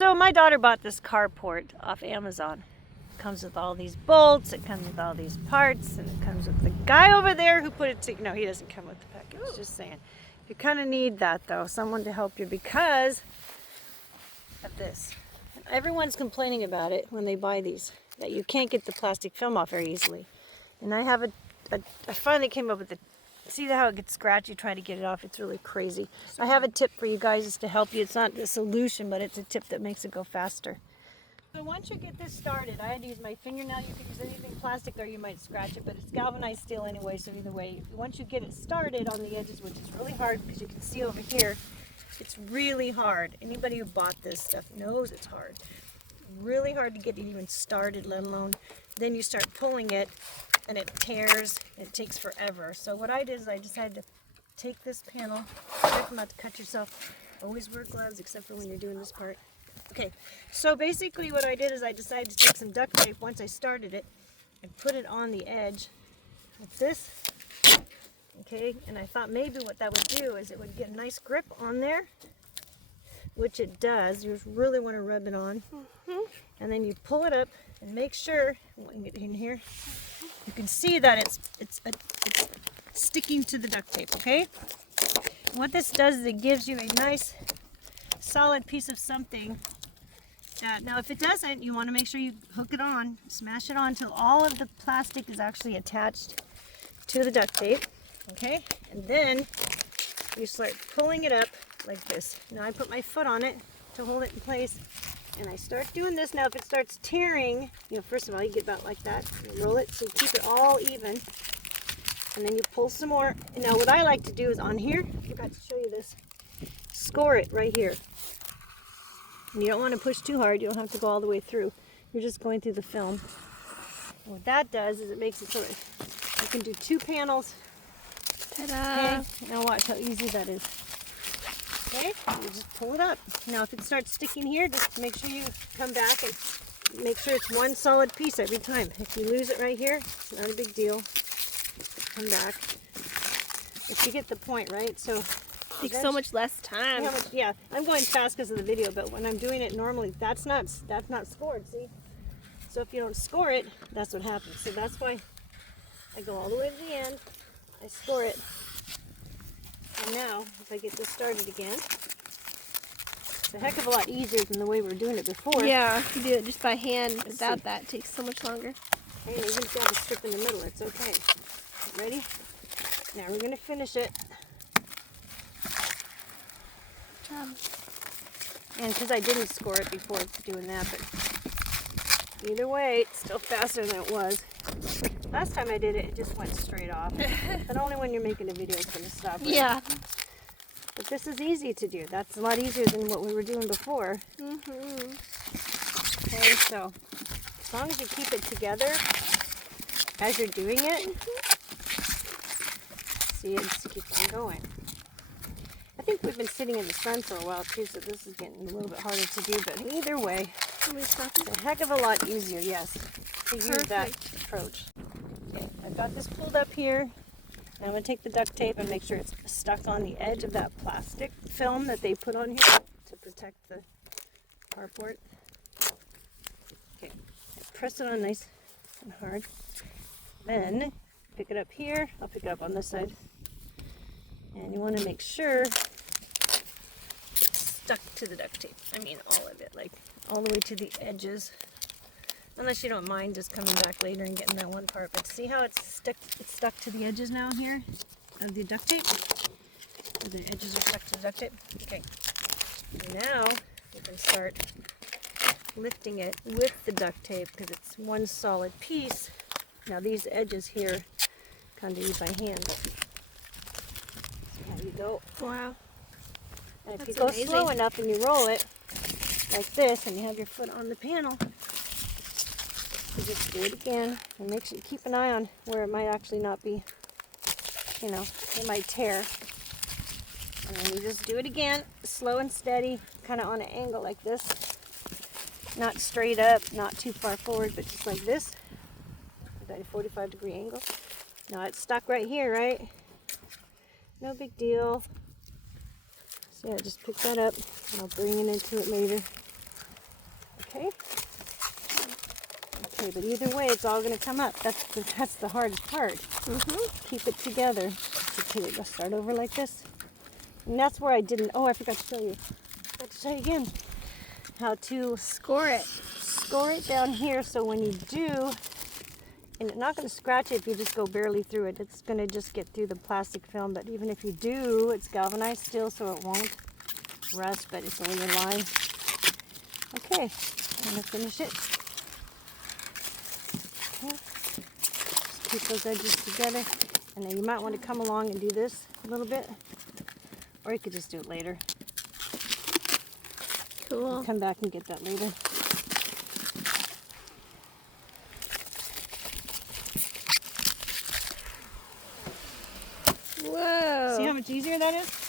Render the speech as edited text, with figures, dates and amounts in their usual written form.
So my daughter bought this carport off Amazon. It comes with all these bolts, it comes with all these parts, and it comes with the guy over there who put it together. No, he doesn't come with the package, just saying. You kind of need that though, someone to help you because of this. And everyone's complaining about it when they buy these, that you can't get the plastic film off very easily. And I have I finally came up with a, see how it gets scratchy trying to get it off? It's really crazy. I have a tip for you guys just to help you. It's not the solution, but it's a tip that makes it go faster. So once you get this started, I had to use my fingernail. You can use anything plastic or you might scratch it, but it's galvanized steel anyway, so either way, once you get it started on the edges, which is really hard because you can see over here, it's really hard. Anybody who bought this stuff knows it's hard. Really hard to get it even started, let alone then you start pulling it and it tears. It takes forever. So what I did is I decided to take this panel, careful not to cut yourself. Always wear gloves except for when you're doing this part. Okay, so basically what I did is I decided to take some duct tape once I started it and put it on the edge like this. Okay, and I thought maybe what that would do is it would get a nice grip on there, which it does. You just really want to rub it on. And then you pull it up and make sure, I can get in here, you can see that it's sticking to the duct tape, okay? And what this does is it gives you a nice solid piece of something that, now if it doesn't, you want to make sure you hook it on, smash it on until all of the plastic is actually attached to the duct tape, okay? And then you start pulling it up like this. Now I put my foot on it to hold it in place, and I start doing this. Now if it starts tearing, first of all you get about like that, you roll it so you keep it all even, and then you pull some more. And now what I like to do is on here, I forgot to show you this, score it right here. And you don't want to push too hard, you don't have to go all the way through. You're just going through the film. And what that does is it makes it so that you can do 2 panels. Ta-da! Okay, now watch how easy that is. Okay, you just pull it up. Now if it starts sticking here, just make sure you come back and make sure it's one solid piece every time. If you lose it right here, it's not a big deal. Come back. If you get the point, right? So It takes so much less time. Yeah, I'm going fast because of the video, but when I'm doing it normally, that's not scored, see? So if you don't score it, that's what happens. So that's why I go all the way to the end, I score it, and now if I get this started again, it's a heck of a lot easier than the way we were doing it before. Yeah, if you do it just by hand without that, it takes so much longer. Okay, even if you have a strip in the middle, it's okay. Ready? Now we're going to finish it. And because I didn't score it before doing that, but either way, it's still faster than it was. Last time I did it, it just went straight off. But only when you're making a video it's going to stop. Right? Yeah. But this is easy to do. That's a lot easier than what we were doing before. Okay, so as long as you keep it together as you're doing it, see, it just keeps on going. I think we've been sitting in the sun for a while too, so this is getting a little bit harder to do, but either way, it's a heck of a lot easier, yes, to use that approach. Okay, I've got this pulled up here. Now I'm going to take the duct tape and make sure it's stuck on the edge of that plastic film that they put on here to protect the carport. Okay, press it on nice and hard. Then pick it up here. I'll pick it up on this side. And you want to make sure it's stuck to the duct tape. I mean all of it, like all the way to the edges. Unless you don't mind just coming back later and getting that one part. But see how it's stuck to the edges now here of the duct tape? Or the edges are stuck to the duct tape? Okay. Now you can start lifting it with the duct tape because it's one solid piece. Now these edges here kind of do by hand. But there you go. Wow. And if you go slow enough and you roll it like this and you have your foot on the panel, you just do it again and make sure you keep an eye on where it might actually not be, it might tear. And then you just do it again, slow and steady, kind of on an angle like this. Not straight up, not too far forward, but just like this. About a 45-degree angle. Now it's stuck right here, right? No big deal. So yeah, just pick that up and I'll bring it into it later. Okay. Okay, but either way, it's all going to come up. That's the hardest part. Keep it together. Okay, let's start over like this. And that's where I didn't. Oh, I forgot to show you. Forgot to show you again how to Score it. score it down here. So when you do, and it's not going to scratch it if you just go barely through it. It's going to just get through the plastic film. But even if you do, it's galvanized still, so it won't rust. But it's only a line. Okay, I'm going to finish it. Okay. Just keep those edges together. And then you might want to come along and do this a little bit. Or you could just do it later. Cool. Come back and get that later. Whoa. See how much easier that is?